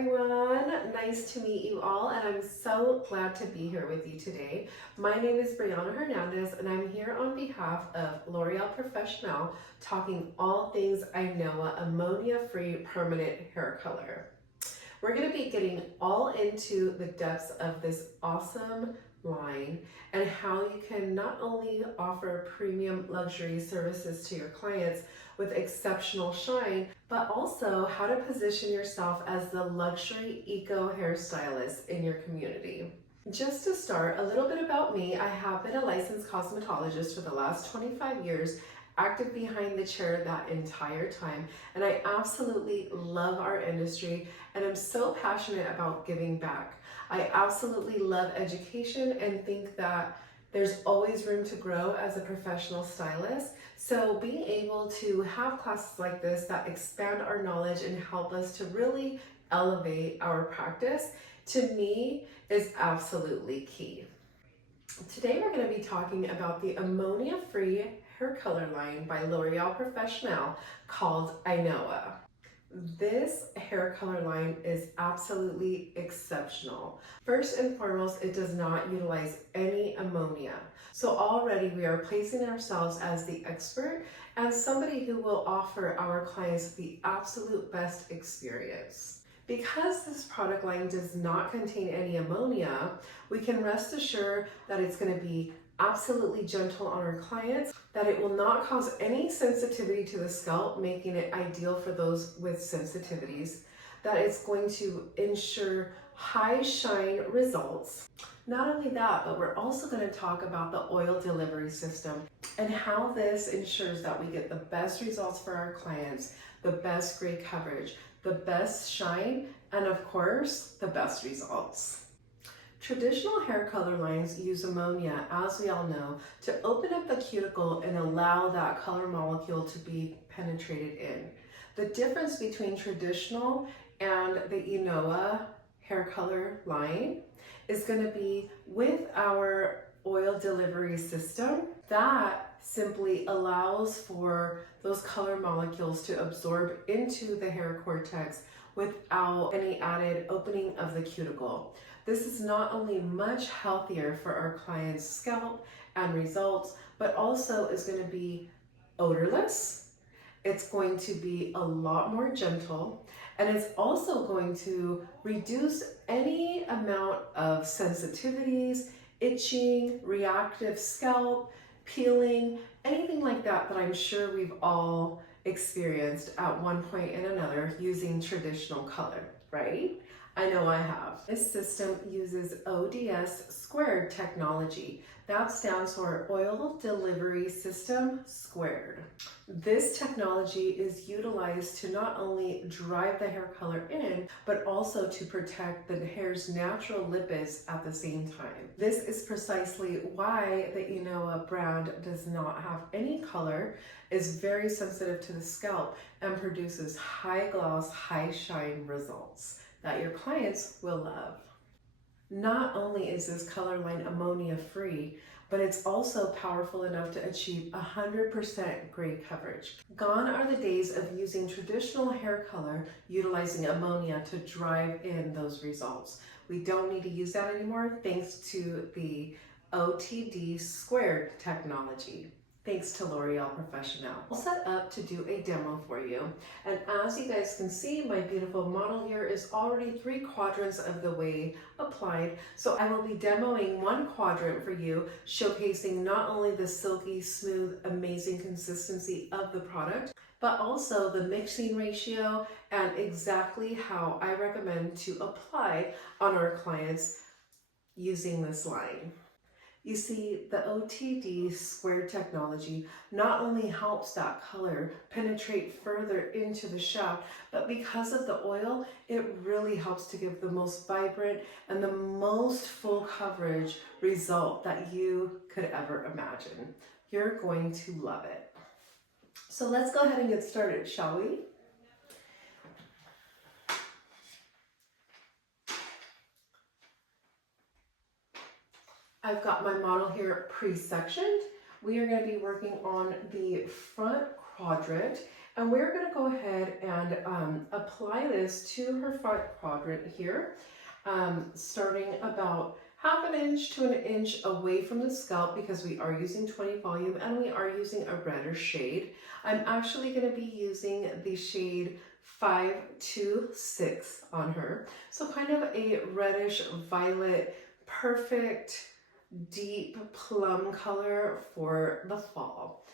everyone, nice to meet you all, and I'm so glad to be here with you today. My name is Brianna Hernandez and I'm here on behalf of L'Oreal Professional talking all things INOA ammonia-free permanent hair color. We're going to be getting all into the depths of this awesome line and how you can not only offer premium luxury services to your clients with exceptional shine, but also how to position yourself as the luxury eco hairstylist in your community. Just to start, a little bit about me. I have been a licensed cosmetologist for the last 25 years, active behind the chair that entire time, and I absolutely love our industry and I'm so passionate about giving back. I absolutely love education and think that there's always room to grow as a professional stylist. So being able to have classes like this that expand our knowledge and help us to really elevate our practice, to me, is absolutely key. Today we're going to be talking about the ammonia-free hair color line by L'Oreal Professional called INOA. This hair color line is absolutely exceptional. First and foremost, it does not utilize any ammonia. So already we are placing ourselves as the expert and somebody who will offer our clients the absolute best experience. Because this product line does not contain any ammonia, we can rest assured that it's going to be absolutely gentle on our clients, that it will not cause any sensitivity to the scalp, making it ideal for those with sensitivities, that it's going to ensure high shine results. Not only that, but we're also going to talk about the oil delivery system and how this ensures that we get the best results for our clients, the best gray coverage, the best shine, and of course, the best results. Traditional hair color lines use ammonia, as we all know, to open up the cuticle and allow that color molecule to be penetrated in. The difference between traditional and the INOA hair color line is going to be with our oil delivery system that simply allows for those color molecules to absorb into the hair cortex without any added opening of the cuticle. This is not only much healthier for our clients' scalp and results, but also is going to be odorless. It's going to be a lot more gentle, and it's also going to reduce any amount of sensitivities, itching, reactive scalp, peeling, anything like that that I'm sure we've all experienced at one point and another using traditional color, right? I know I have. This system uses ODS squared technology. That stands for Oil Delivery System Squared. This technology is utilized to not only drive the hair color in, but also to protect the hair's natural lipids at the same time. This is precisely why the INOA brand does not have any color, is very sensitive to the scalp, and produces high gloss, high shine results that your clients will love. Not only is this color line ammonia free, but it's also powerful enough to achieve 100% gray coverage. Gone are the days of using traditional hair color utilizing ammonia to drive in those results. We don't need to use that anymore thanks to the OTD squared technology. Thanks to L'Oreal Professional. I'll set up to do a demo for you. And as you guys can see, my beautiful model here is already 3 quadrants of the way applied. So I will be demoing 1 quadrant for you, showcasing not only the silky, smooth, amazing consistency of the product, but also the mixing ratio and exactly how I recommend to apply on our clients using this line. You see, the OTD squared technology not only helps that color penetrate further into the shaft, but because of the oil, it really helps to give the most vibrant and the most full coverage result that you could ever imagine. You're going to love it. So let's go ahead and get started, shall we? I've got my model here pre-sectioned. We are going to be working on the front quadrant, And we're going to go ahead and apply this to her front quadrant here, starting about half an inch to an inch away from the scalp because we are using 20 volume and we are using a redder shade. I'm actually going to be using the shade 526 on her. So kind of a reddish violet, perfect deep plum color for the fall.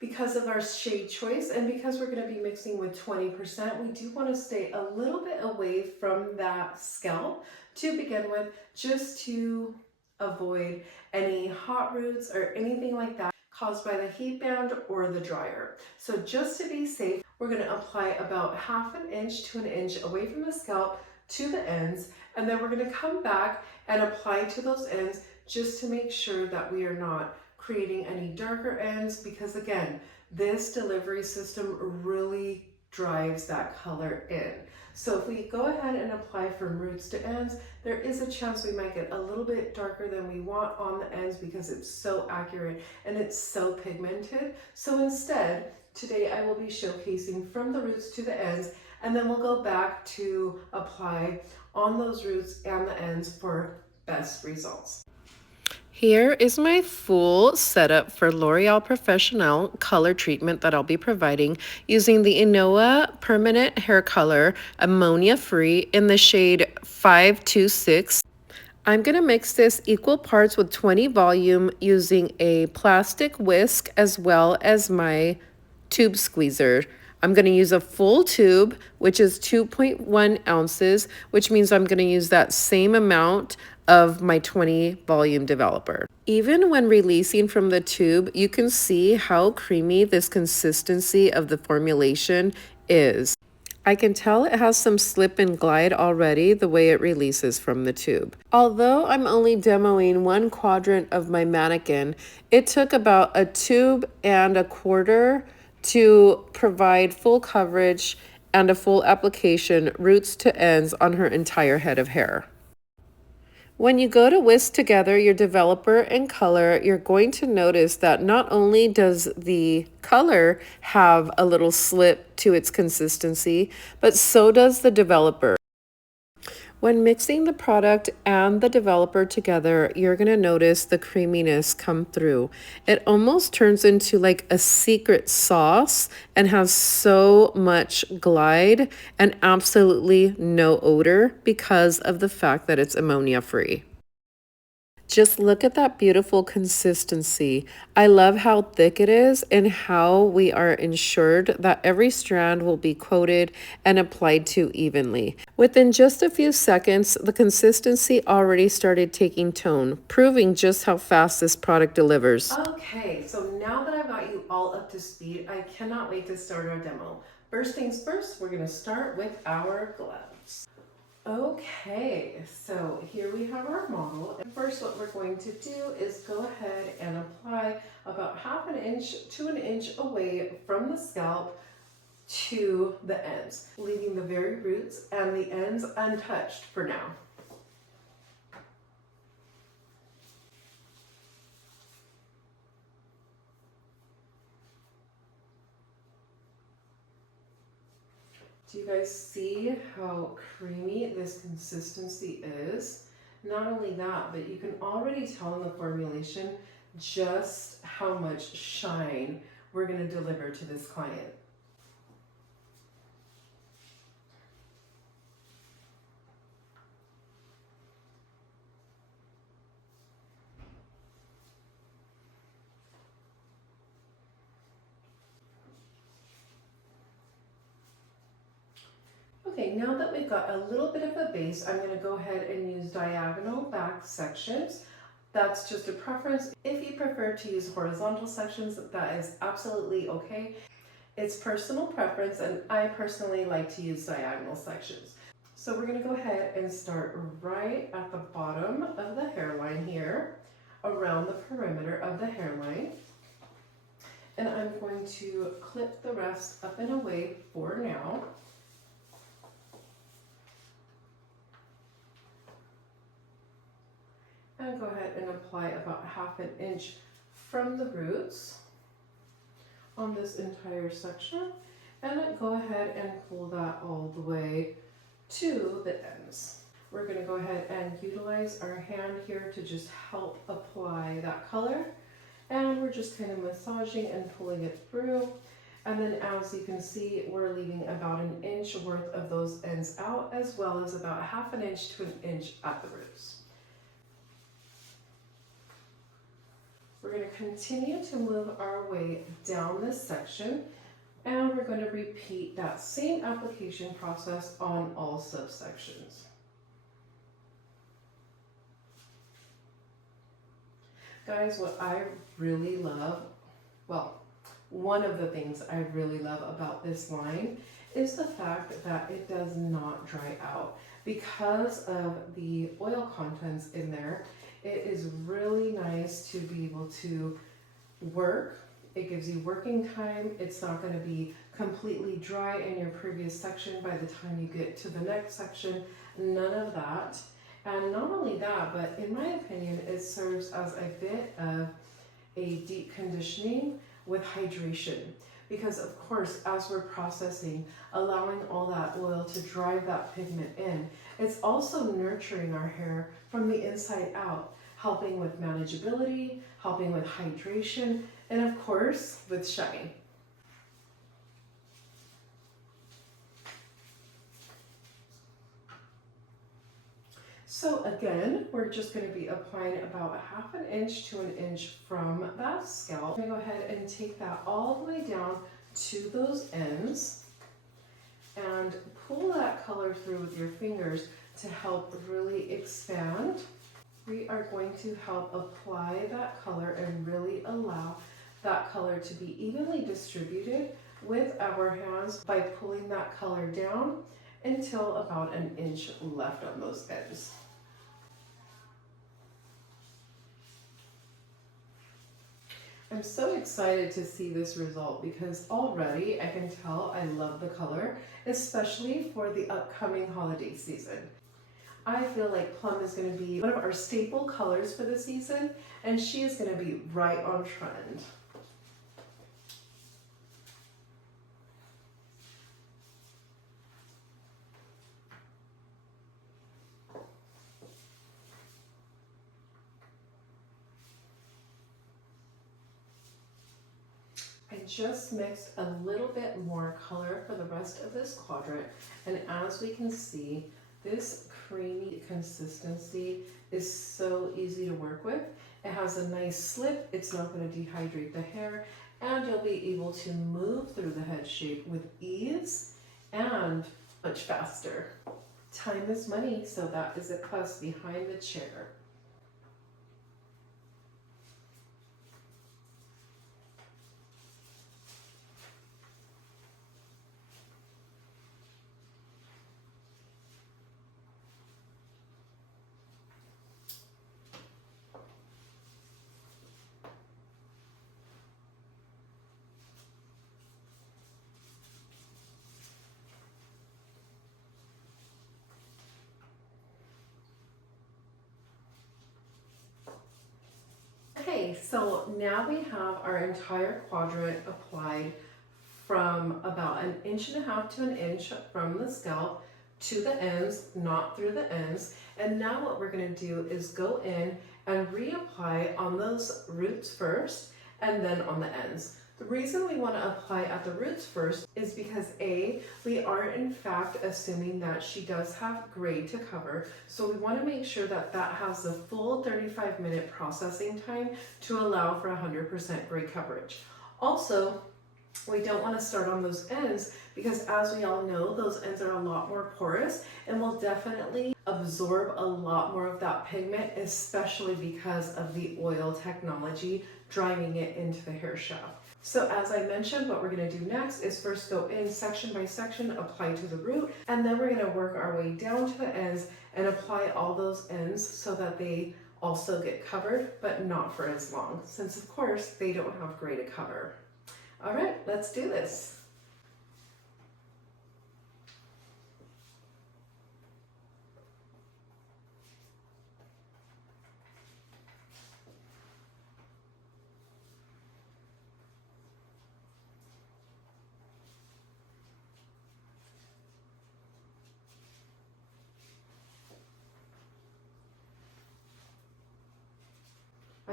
Because of our shade choice and because we're going to be mixing with 20%, we do want to stay a little bit away from that scalp to begin with, just to avoid any hot roots or anything like that caused by the heat band or the dryer. So just to be safe, we're going to apply about half an inch to an inch away from the scalp to the ends, and then we're going to come back and apply to those ends just to make sure that we are not creating any darker ends, because again, this delivery system really drives that color in. So if we go ahead and apply from roots to ends, there is a chance we might get a little bit darker than we want on the ends because it's so accurate and it's so pigmented. So instead, today I will be showcasing from the roots to the ends, and then we'll go back to apply on those roots and the ends for best results. Here is my full setup for L'Oreal Professional color treatment that I'll be providing using the INOA Permanent Hair Color Ammonia Free in the shade 526. I'm going to mix this equal parts with 20 volume using a plastic whisk as well as my tube squeezer. I'm going to use a full tube, which is 2.1 ounces, which means I'm going to use that same amount of my 20 volume developer. Even when releasing from the tube, you can see how creamy this consistency of the formulation is. I can tell it has some slip and glide already the way it releases from the tube. Although I'm only demoing one quadrant of my mannequin, it took about a tube and a quarter to provide full coverage and a full application roots to ends on her entire head of hair. When you go to whisk together your developer and color, you're going to notice that not only does the color have a little slip to its consistency, but so does the developer. When mixing the product and the developer together, you're going to notice the creaminess come through. It almost turns into like a secret sauce and has so much glide and absolutely no odor because of the fact that it's ammonia free. Just look at that beautiful consistency. I love how thick it is and how we are ensured that every strand will be coated and applied to evenly. Within just a few seconds, the consistency already started taking tone, proving just how fast this product delivers. Okay, so now that I've got you all up to speed, I cannot wait to start our demo. First things first, we're going to start with our gloves. Okay, so here we have our model. And first what we're going to do is go ahead and apply about half an inch to an inch away from the scalp to the ends, leaving the very roots and the ends untouched for now. Do you guys see how creamy this consistency is? Not only that, but you can already tell in the formulation just how much shine we're going to deliver to this client. Okay, now that we've got a little bit of a base, I'm going to go ahead and use diagonal back sections. That's just a preference. If you prefer to use horizontal sections, that is absolutely okay. It's personal preference, and I personally like to use diagonal sections. So we're going to go ahead and start right at the bottom of the hairline here, around the perimeter of the hairline. And I'm going to clip the rest up and away for now. And go ahead and apply about half an inch from the roots on this entire section. And go ahead and pull that all the way to the ends. We're going to go ahead and utilize our hand here to just help apply that color. And we're just kind of massaging and pulling it through. And then as you can see, we're leaving about an inch worth of those ends out, as well as about 1/2 inch to 1 inch at the roots. We're going to continue to move our way down this section, and we're going to repeat that same application process on all subsections. Guys, what I really love, well, one of the things I really love about this line is the fact that it does not dry out. Because of the oil contents in there, it is really nice to be able to work. It gives you working time. It's not going to be completely dry in your previous section by the time you get to the next section. None of that. And not only that, but in my opinion, it serves as a bit of a deep conditioning with hydration. Because of course, as we're processing, allowing all that oil to drive that pigment in, it's also nurturing our hair from the inside out, helping with manageability, helping with hydration, and of course, with shine. So again, we're just going to be applying about 1/2 inch to 1 inch from that scalp. I'm going to go ahead and take that all the way down to those ends and pull that color through with your fingers to help really expand. We are going to help apply that color and really allow that color to be evenly distributed with our hands by pulling that color down until about 1 inch left on those ends. I'm so excited to see this result because already I can tell I love the color, especially for the upcoming holiday season. I feel like plum is going to be one of our staple colors for the season, and she is going to be right on trend. I just mixed a little bit more color for the rest of this quadrant, and as we can see, this creamy consistency is so easy to work with. It has a nice slip, it's not going to dehydrate the hair, and you'll be able to move through the head shape with ease and much faster. Time is money, so that is a plus behind the chair. Okay, so now we have our entire quadrant applied from about 1.5 inches to 1 inch from the scalp to the ends, not through the ends. And now what we're going to do is go in and reapply on those roots first and then on the ends. The reason we want to apply at the roots first is because A, we are in fact assuming that she does have gray to cover, so we want to make sure that that has the full 35-minute processing time to allow for 100% gray coverage. Also, we don't want to start on those ends because, as we all know, those ends are a lot more porous and will definitely absorb a lot more of that pigment, especially because of the oil technology driving it into the hair shaft. So as I mentioned, what we're going to do next is first go in section by section, apply to the root, and then we're going to work our way down to the ends and apply all those ends so that they also get covered, but not for as long, since of course they don't have gray to cover. All right, let's do this.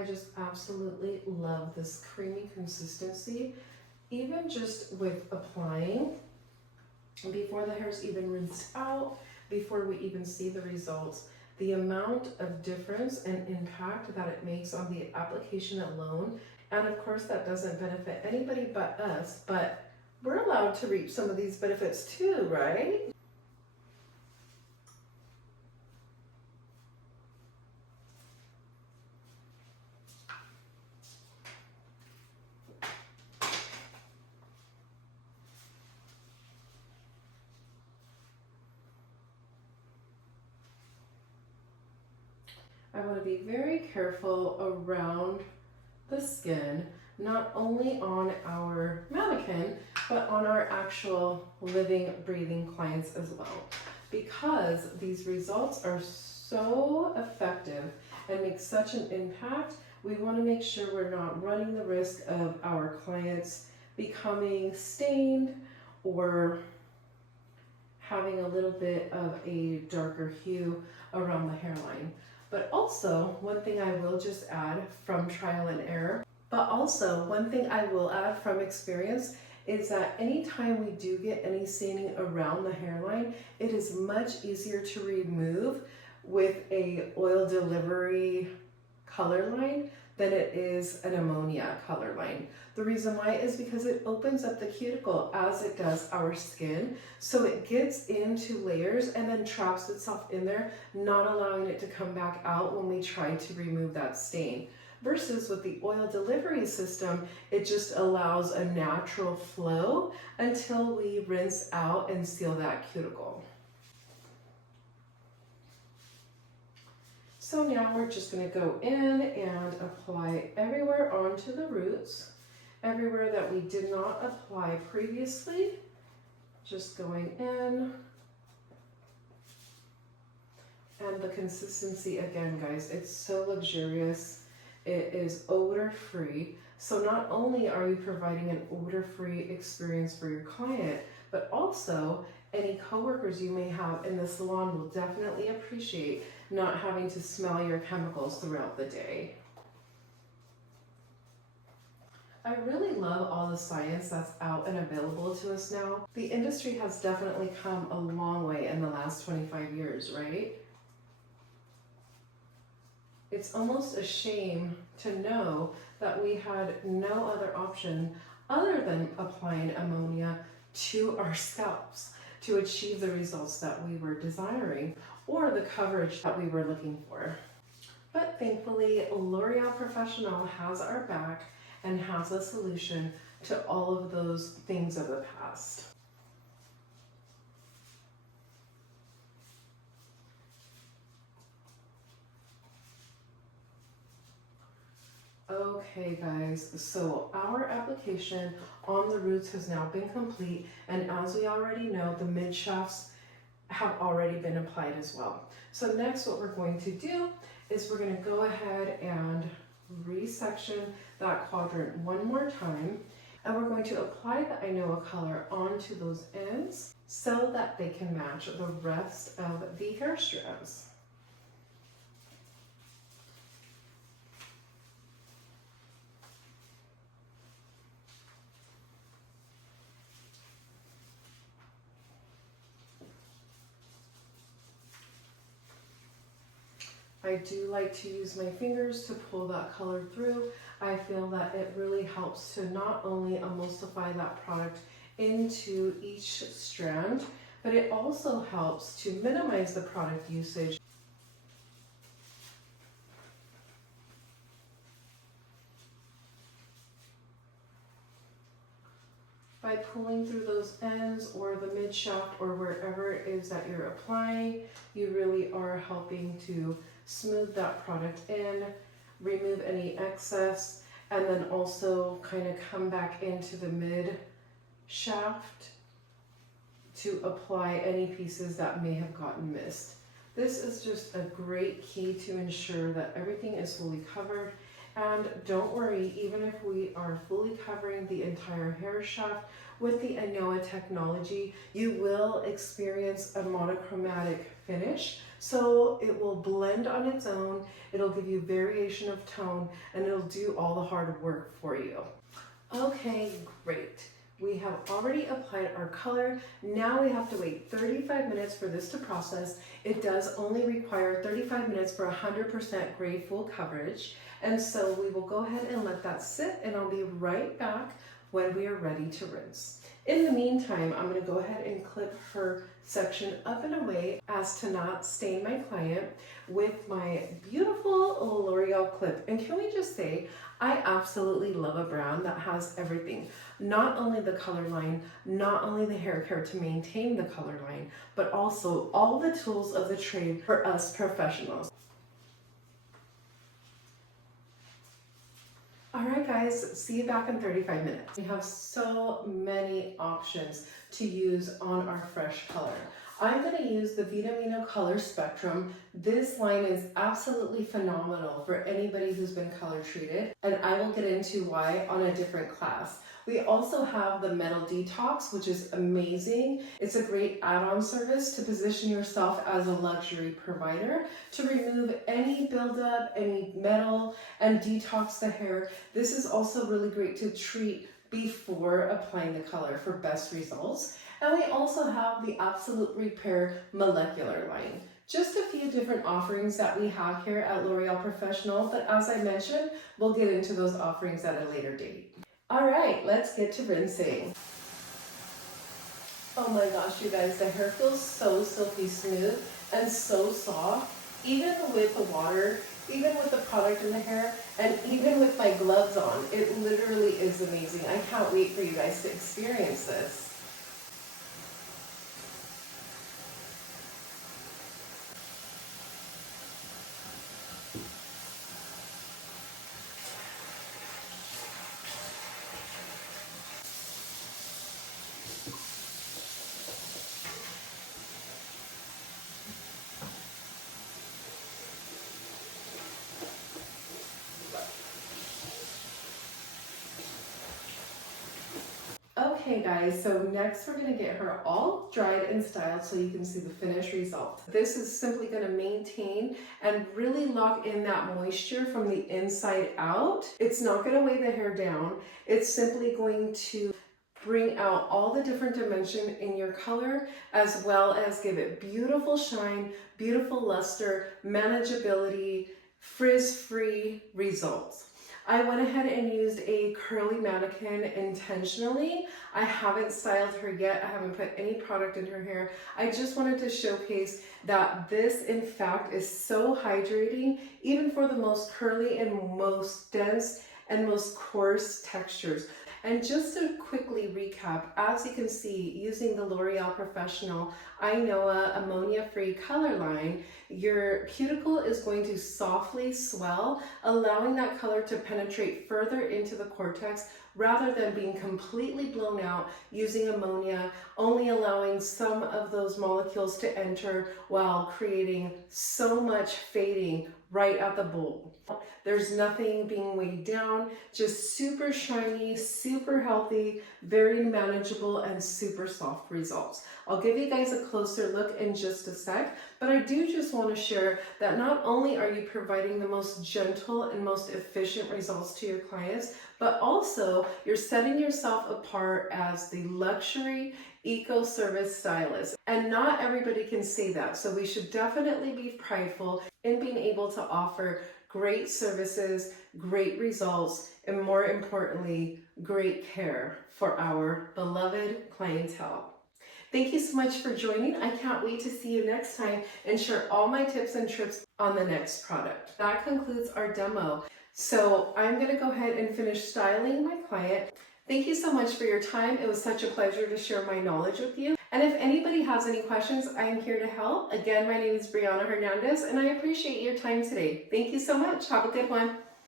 I just absolutely love this creamy consistency, even just with applying before the hair's even rinsed out, before we even see the results. The amount of difference and impact that it makes on the application alone, and of course that doesn't benefit anybody but us, but we're allowed to reap some of these benefits too, right? I want to be very careful around the skin, not only on our mannequin, but on our actual living, breathing clients as well. Because these results are so effective and make such an impact, we want to make sure we're not running the risk of our clients becoming stained or having a little bit of a darker hue around the hairline. But also, one thing I will just add from trial and error, but also one thing I will add from experience is that anytime we do get any staining around the hairline, it is much easier to remove with a oil delivery color line than it is an ammonia color line. The reason why is because it opens up the cuticle as it does our skin, so it gets into layers and then traps itself in there, not allowing it to come back out when we try to remove that stain. Versus with the oil delivery system, it just allows a natural flow until we rinse out and seal that cuticle. So now we're just going to go in and apply everywhere onto the roots, everywhere that we did not apply previously, just going in. And the consistency, again guys, it's so luxurious. It is odor-free. So not only are you providing an odor-free experience for your client, but also any coworkers you may have in the salon will definitely appreciate not having to smell your chemicals throughout the day. I really love all the science that's out and available to us now. The industry has definitely come a long way in the last 25 years, right? It's almost a shame to know that we had no other option other than applying ammonia to our scalps to achieve the results that we were desiring or the coverage that we were looking for. But thankfully, L'Oreal Professional has our back and has a solution to all of those things of the past. Okay guys, so our application on the roots has now been complete, and as we already know, the mid shafts have already been applied as well. So next what we're going to do is we're going to go ahead and resection that quadrant one more time, and we're going to apply the INOA color onto those ends so that they can match the rest of the hair strands. I do like to use my fingers to pull that color through. I feel that it really helps to not only emulsify that product into each strand, but it also helps to minimize the product usage. By pulling through those ends or the mid shaft or wherever it is that you're applying, you really are helping to smooth that product in, remove any excess, and then also kind of come back into the mid shaft to apply any pieces that may have gotten missed. This is just a great key to ensure that everything is fully covered And don't worry, even if we are fully covering the entire hair shaft with the INOA technology, you will experience a monochromatic finish. So it will blend on its own, it'll give you variation of tone, and it'll do all the hard work for you. Okay, great. We have already applied our color. Now we have to wait 35 minutes for this to process. It does only require 35 minutes for 100% grade full coverage. And so we will go ahead and let that sit, and I'll be right back when we are ready to rinse. In the meantime, I'm gonna go ahead and clip her section up and away as to not stain my client with my beautiful L'Oreal clip. And can we just say, I absolutely love a brand that has everything. Not only the color line, not only the hair care to maintain the color line, but also all the tools of the trade for us professionals. All right, guys, see you back in 35 minutes. We have so many options to use on our fresh color. I'm going to use the Vitamino Color Spectrum. This line is absolutely phenomenal for anybody who's been color treated, and I will get into why on a different class. We also have the Metal Detox, which is amazing. It's a great add-on service to position yourself as a luxury provider to remove any buildup, any metal, and detox the hair. This is also really great to treat before applying the color for best results. And we also have the Absolute Repair Molecular line. Just a few different offerings that we have here at L'Oreal Professional, but as I mentioned, we'll get into those offerings at a later date. All right, let's get to rinsing. Oh my gosh, you guys, the hair feels so silky smooth and so soft, even with the water, even with the product in the hair, and even with my gloves on. It literally is amazing. I can't wait for you guys to experience this. Okay guys, so next we're going to get her all dried and styled so you can see the finished result. This is simply going to maintain and really lock in that moisture from the inside out. It's not going to weigh the hair down. It's simply going to bring out all the different dimension in your color, as well as give it beautiful shine, beautiful luster, manageability, frizz-free results. I went ahead and used a curly mannequin intentionally. I haven't styled her yet. I haven't put any product in her hair. I just wanted to showcase that this, in fact, is so hydrating, even for the most curly and most dense and most coarse textures. And just to quickly recap, as you can see, using the L'Oreal Professional INOA ammonia-free color line, your cuticle is going to softly swell, allowing that color to penetrate further into the cortex rather than being completely blown out using ammonia, only allowing some of those molecules to enter while creating so much fading right at the bowl. There's nothing being weighed down, just super shiny, super healthy, very manageable, and super soft results. I'll give you guys a closer look in just a sec, but I do just want to share that not only are you providing the most gentle and most efficient results to your clients, but also you're setting yourself apart as the luxury eco-service stylist. And not everybody can say that, so we should definitely be prideful in being able to offer great services, great results, and more importantly, great care for our beloved clientele. Thank you so much for joining. I can't wait to see you next time and share all my tips and tricks on the next product. That concludes our demo. So I'm going to go ahead and finish styling my client. Thank you so much for your time. It was such a pleasure to share my knowledge with you. And if anybody has any questions, I am here to help. Again, my name is Brianna Hernandez, and I appreciate your time today. Thank you so much. Have a good one.